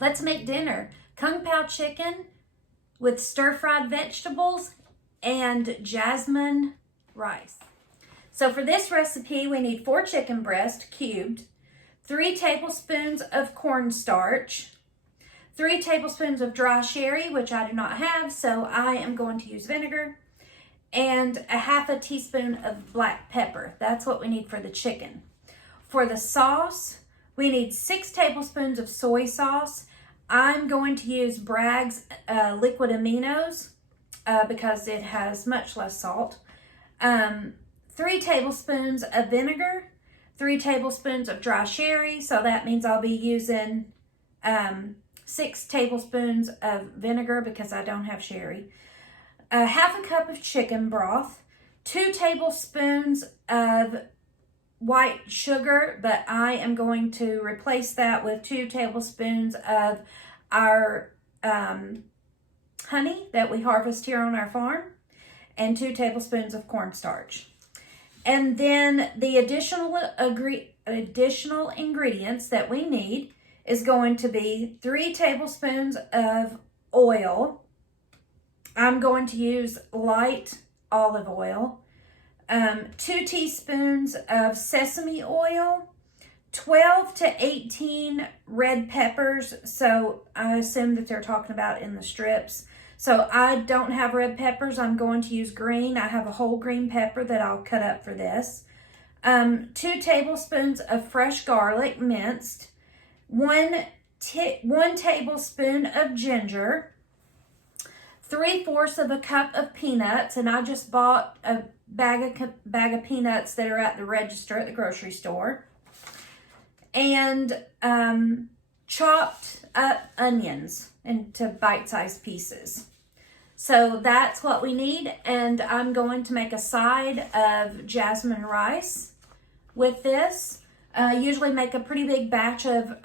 Let's make dinner. Kung Pao chicken with stir-fried vegetables and jasmine rice. So for this recipe, we need 4 chicken breasts cubed, 3 tablespoons of cornstarch, 3 tablespoons of dry sherry, which I do not have, so I am going to use vinegar, and a half a teaspoon of black pepper. That's what we need for the chicken. For the sauce, we need 6 tablespoons of soy sauce. I'm going to use Bragg's liquid aminos because it has much less salt. 3 tablespoons of vinegar, 3 tablespoons of dry sherry, so that means I'll be using 6 tablespoons of vinegar because I don't have sherry. Half a cup of chicken broth, 2 tablespoons of white sugar, but I am going to replace that with 2 tablespoons of our honey that we harvest here on our farm, and 2 tablespoons of cornstarch. And then the additional ingredients that we need is going to be 3 tablespoons of oil. I'm going to use light olive oil, 2 teaspoons of sesame oil, 12 to 18 red peppers. So I assume that they're talking about in the strips. So I don't have red peppers. I'm going to use green. I have a whole green pepper that I'll cut up for this. 2 tablespoons of fresh garlic minced, 1 tablespoon of ginger, 3/4 of a cup of peanuts, and I just bought a bag of peanuts that are at the register at the grocery store, and chopped up onions into bite-sized pieces. So that's what we need, and I'm going to make a side of jasmine rice with this. Usually make a pretty big batch of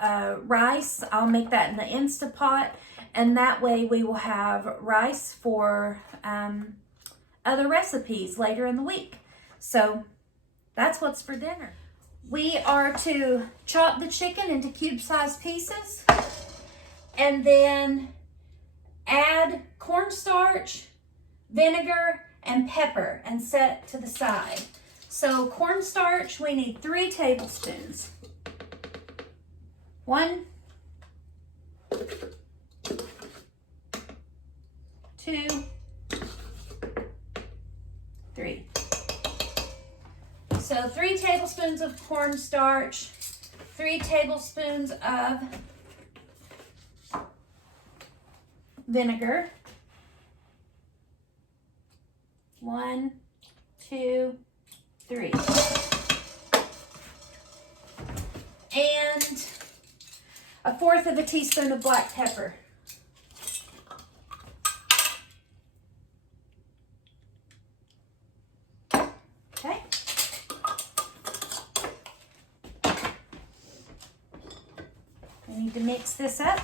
rice. I'll make that in the Instapot, and that way we will have rice for other recipes later in the week. So that's what's for dinner. We are to chop the chicken into cube-sized pieces and then add cornstarch, vinegar, and pepper and set to the side. So cornstarch, we need 3 tablespoons. 1, 2, 3. So 3 tablespoons of cornstarch, 3 tablespoons of vinegar. 1, 2, 3. And 1/4 of a teaspoon of black pepper. Okay. We need to mix this up.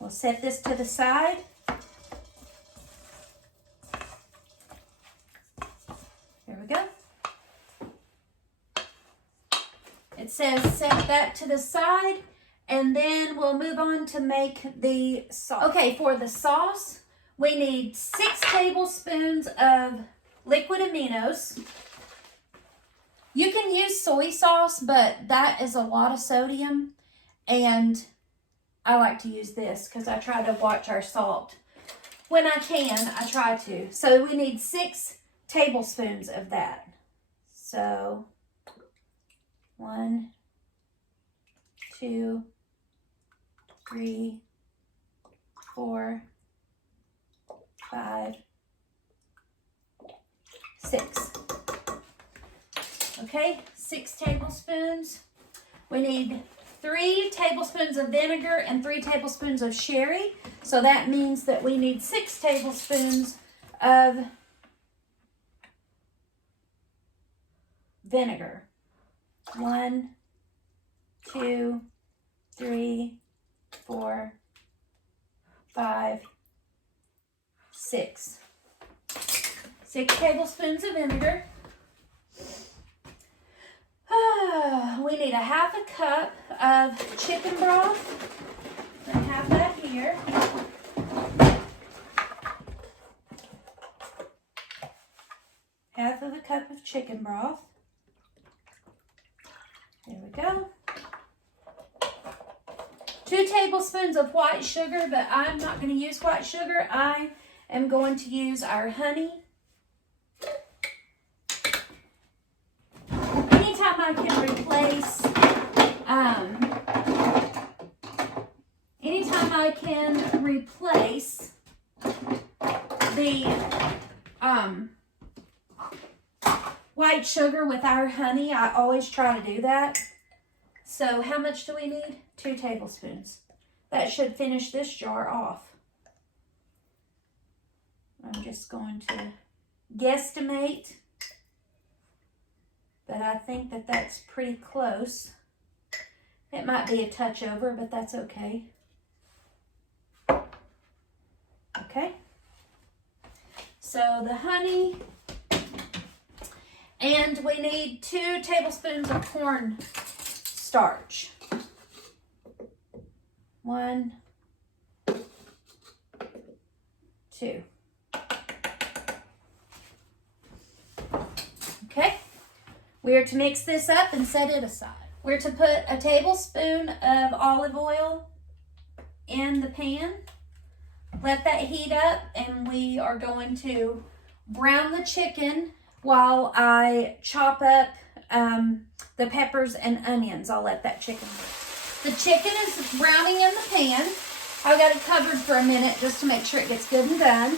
We'll set this to the side. There we go. It says set that to the side, and then we'll move on to make the sauce. Okay, for the sauce, we need 6 tablespoons of liquid aminos. You can use soy sauce, but that is a lot of sodium, and I like to use this because I try to watch our salt. When I can, I try to. So we need 6 tablespoons of that. So 1, 2, 3, 4, 5, 6. Okay, 6 tablespoons. We need 3 tablespoons of vinegar and 3 tablespoons of sherry. So that means that we need 6 tablespoons of vinegar. 1, 2, 3, 4, 5, 6 tablespoons of vinegar. We need a half a cup of chicken broth. I have that here. Half of a cup of chicken broth. There we go. 2 tablespoons of white sugar, but I'm not going to use white sugar. I am going to use our honey. Anytime I can replace, the white sugar with our honey, I always try to do that. So how much do we need? 2 tablespoons. That should finish this jar off. I'm just going to guesstimate, but I think that that's pretty close. It might be a touch over, but that's okay. Okay. So the honey, and we need 2 tablespoons of corn starch. 1, 2. Okay. We are to mix this up and set it aside. We're to put a tablespoon of olive oil in the pan. Let that heat up, and we are going to brown the chicken while I chop up the peppers and onions. I'll let that chicken burn. The chicken is browning in the pan. I've got it covered for a minute just to make sure it gets good and done.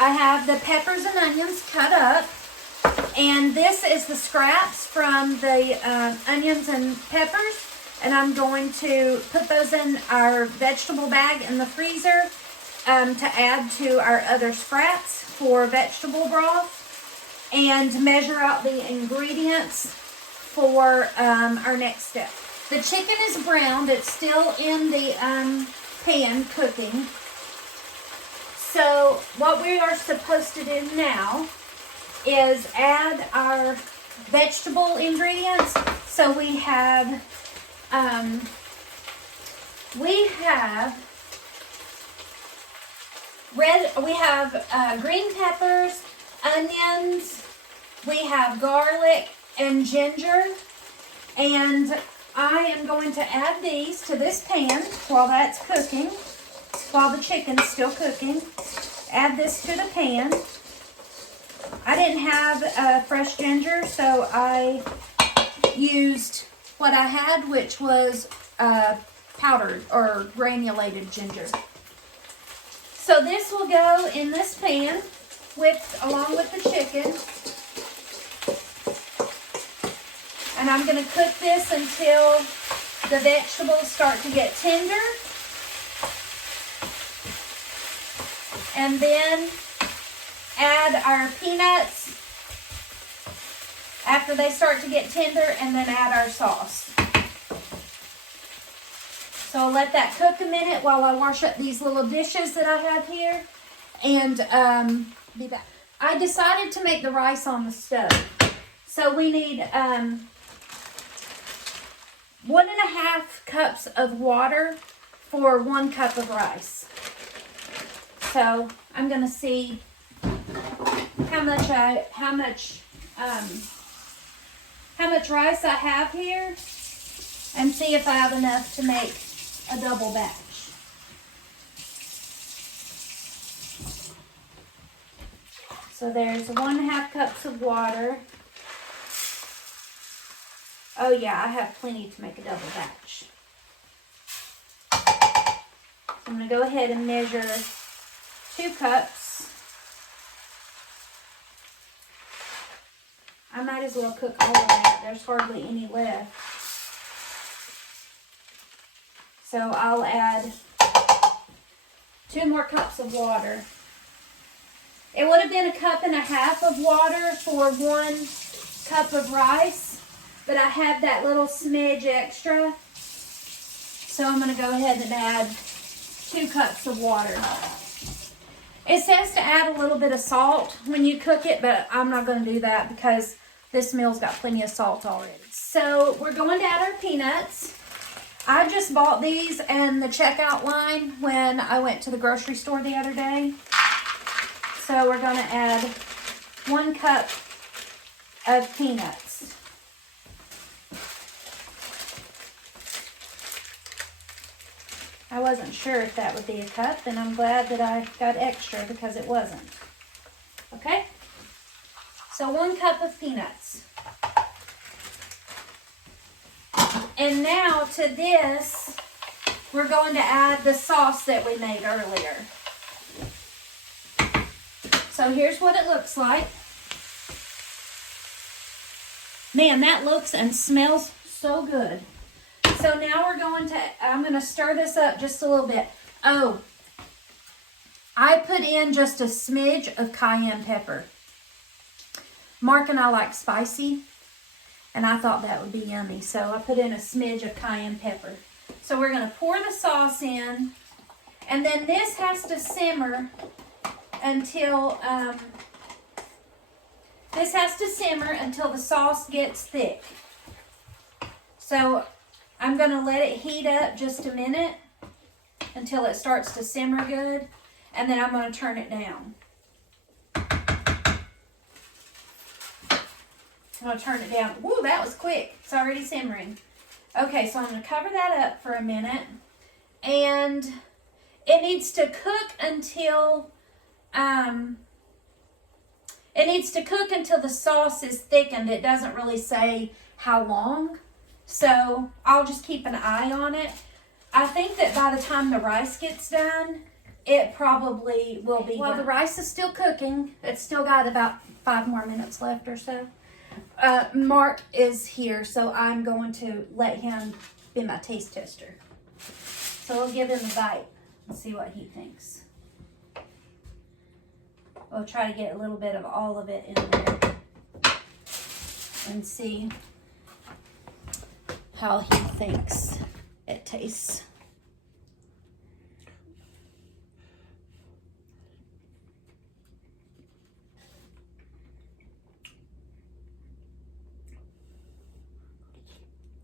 I have the peppers and onions cut up, and this is the scraps from the onions and peppers, and I'm going to put those in our vegetable bag in the freezer to add to our other scraps for vegetable broth, and measure out the ingredients for our next step. The chicken is browned. It's still in the pan cooking. So what we are supposed to do now is add our vegetable ingredients. So we have green peppers, onions, we have garlic and ginger, and I am going to add these to this pan while that's cooking, while the chicken's still cooking. Add this to the pan. I didn't have fresh ginger, so I used what I had, which was powdered or granulated ginger. So this will go in this pan along with the chicken. And I'm going to cook this until the vegetables start to get tender. And then add our peanuts after they start to get tender, and then add our sauce. So I'll let that cook a minute while I wash up these little dishes that I have here, and be back. I decided to make the rice on the stove. So we need 1.5 cups of water for 1 cup of rice. So I'm going to see how much rice I have here, and see if I have enough to make a double batch. So there's 1.5 cups of water. Oh yeah, I have plenty to make a double batch. I'm going to go ahead and measure 2 cups. I might as well cook all of that. There's hardly any left. So I'll add 2 more cups of water. It would have been 1.5 cups of water for 1 cup of rice, but I had that little smidge extra. So I'm going to go ahead and add 2 cups of water. It says to add a little bit of salt when you cook it, but I'm not going to do that because this meal's got plenty of salt already. So we're going to add our peanuts. I just bought these in the checkout line when I went to the grocery store the other day. So we're going to add 1 cup of peanuts. I wasn't sure if that would be a cup, and I'm glad that I got extra because it wasn't. Okay? So 1 cup of peanuts. And now to this, we're going to add the sauce that we made earlier. So here's what it looks like. Man, that looks and smells so good. So now I'm going to stir this up just a little bit. Oh, I put in just a smidge of cayenne pepper. Mark and I like spicy, and I thought that would be yummy. So I put in a smidge of cayenne pepper. So we're going to pour the sauce in, and then this has to simmer until the sauce gets thick. So I'm going to let it heat up just a minute until it starts to simmer good, and then I'm going to turn it down. I'm going to turn it down. Woo, that was quick. It's already simmering. Okay, so I'm going to cover that up for a minute, and it needs to cook until the sauce is thickened. It doesn't really say how long. So I'll just keep an eye on it. I think that by the time the rice gets done, it probably will be done. The rice is still cooking. It's still got about 5 more minutes left or so. Mark is here, so I'm going to let him be my taste tester. So we'll give him a bite and see what he thinks. We'll try to get a little bit of all of it in there and see how he thinks it tastes.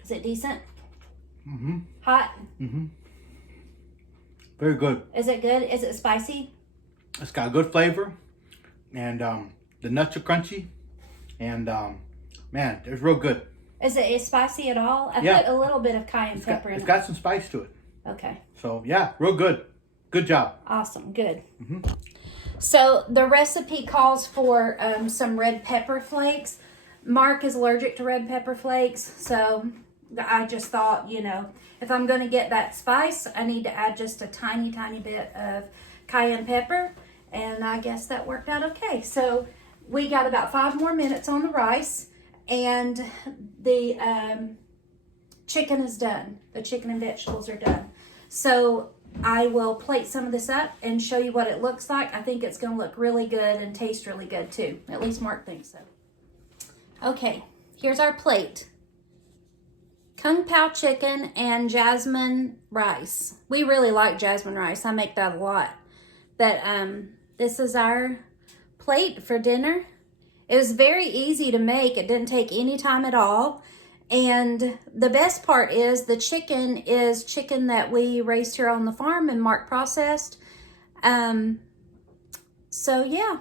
Is it decent? Mm-hmm. Hot? Mm-hmm. Very good. Is it good? Is it spicy? It's got a good flavor, and the nuts are crunchy, and man, it's real good. Is it spicy at all? I Yeah. put a little bit of cayenne pepper in it. It's got some spice to it. Okay. So yeah, real good. Good job. Awesome. Good. Mm-hmm. So the recipe calls for some red pepper flakes. Mark is allergic to red pepper flakes, so I just thought, if I'm going to get that spice, I need to add just a tiny, tiny bit of cayenne pepper, and I guess that worked out okay. So we got about 5 more minutes on the rice, and the chicken is done. The chicken and vegetables are done. So I will plate some of this up and show you what it looks like. I think it's going to look really good and taste really good too. At least Mark thinks so. Okay, here's our plate. Kung Pao chicken and jasmine rice. We really like jasmine rice. I make that a lot. But this is our plate for dinner. It was very easy to make. It didn't take any time at all. And the best part is the chicken is chicken that we raised here on the farm and Mark processed. So yeah.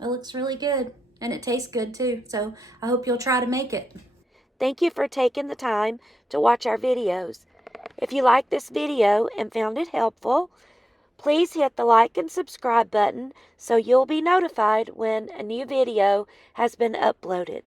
It looks really good, and it tastes good too. So I hope you'll try to make it. Thank you for taking the time to watch our videos. If you liked this video and found it helpful, please hit the like and subscribe button so you'll be notified when a new video has been uploaded.